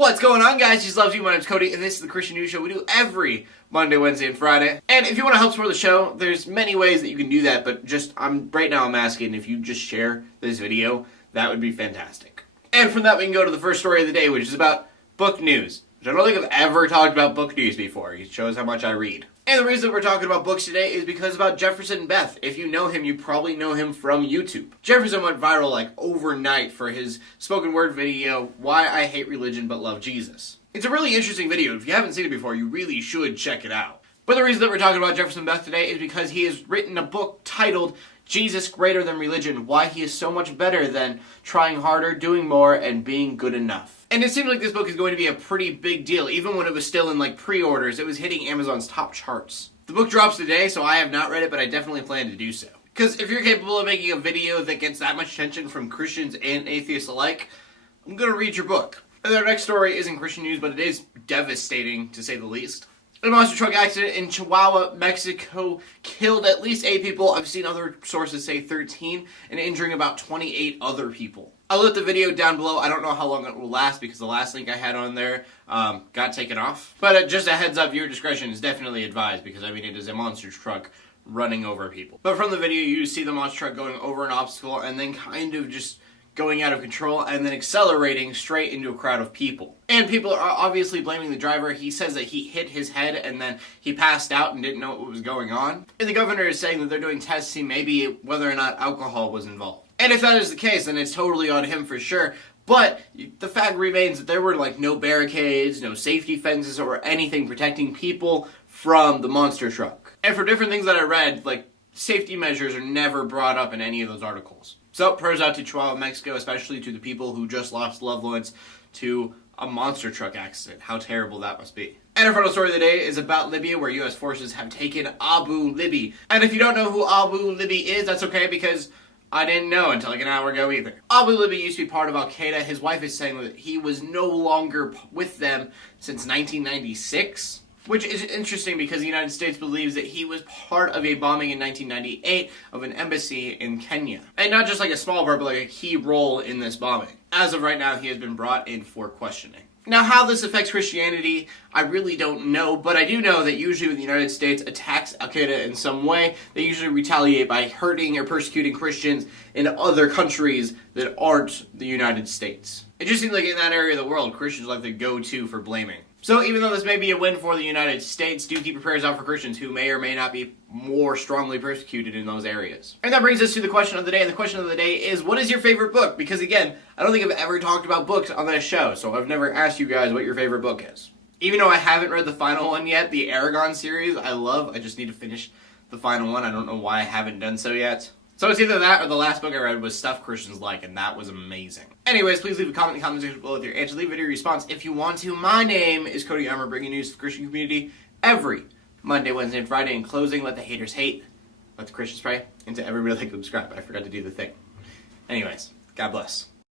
What's going on, guys? Jesus loves you. My name's Cody, and this is the Christian News Show we do every Monday, Wednesday, and Friday. And if you want to help support the show, there's many ways that you can do that, but right now I'm asking if you just share this video, that would be fantastic. And from that, we can go to the first story of the day, which is about book news, which I don't think I've ever talked about book news before. It shows how much I read. And the reason we're talking about books today is because about Jefferson Beth. If you know him, you probably know him from YouTube. Jefferson went viral like overnight for his spoken word video, Why I Hate Religion But Love Jesus. It's a really interesting video. If you haven't seen it before, you really should check it out. But the reason that we're talking about Jefferson Beth today is because he has written a book titled Jesus Greater Than Religion, Why He Is So Much Better Than Trying Harder, Doing More, and Being Good Enough. And it seemed like this book is going to be a pretty big deal. Even when it was still in like pre-orders, it was hitting Amazon's top charts. The book drops today, so I have not read it, but I definitely plan to do so. Because if you're capable of making a video that gets that much attention from Christians and atheists alike, I'm going to read your book. And our next story isn't Christian news, but it is devastating, to say the least. A monster truck accident in Chihuahua, Mexico killed at least 8 people. I've seen other sources say 13, and injuring about 28 other people. I'll let the video down below. I don't know how long it will last because the last link I had on there got taken off. But just a heads up, viewer discretion is definitely advised because, I mean, it is a monster truck running over people. But from the video, you see the monster truck going over an obstacle and then kind of just going out of control and then accelerating straight into a crowd of people. And people are obviously blaming the driver. He says that he hit his head and then he passed out and didn't know what was going on. And the governor is saying that they're doing tests to see maybe whether or not alcohol was involved. And if that is the case, then it's totally on him for sure. But the fact remains that there were like no barricades, no safety fences, or anything protecting people from the monster truck. And for different things that I read, like safety measures are never brought up in any of those articles. So, prayers out to Chihuahua, Mexico, especially to the people who just lost loved ones to a monster truck accident. How terrible that must be. And our final story of the day is about Libya, where U.S. forces have taken Abu Libya. And if you don't know who Abu Libya is, that's okay, because I didn't know until like an hour ago either. Abu Libya used to be part of Al-Qaeda. His wife is saying that he was no longer with them since 1996. Which is interesting because the United States believes that he was part of a bombing in 1998 of an embassy in Kenya. And not just like a small part, but like a key role in this bombing. As of right now, he has been brought in for questioning. Now, how this affects Christianity, I really don't know, but I do know that usually when the United States attacks Al-Qaeda in some way, they usually retaliate by hurting or persecuting Christians in other countries that aren't the United States. It just seems like in that area of the world, Christians are like the go-to for blaming. So even though this may be a win for the United States, do keep your prayers out for Christians who may or may not be more strongly persecuted in those areas. And that brings us to the question of the day. And the question of the day is, what is your favorite book? Because again, I don't think I've ever talked about books on this show, so I've never asked you guys what your favorite book is. Even though I haven't read the final one yet, the Aragon series, I love. I just need to finish the final one. I don't know why I haven't done so yet. So it's either that or the last book I read was Stuff Christians Like, and that was amazing. Anyways, please leave a comment in the comment section below with your answer. Leave a video response if you want to. My name is Cody Armour, bringing news to the Christian community every Monday, Wednesday, and Friday. In closing, let the haters hate, let the Christians pray, and to everybody like and subscribe. I forgot to do the thing. Anyways, God bless.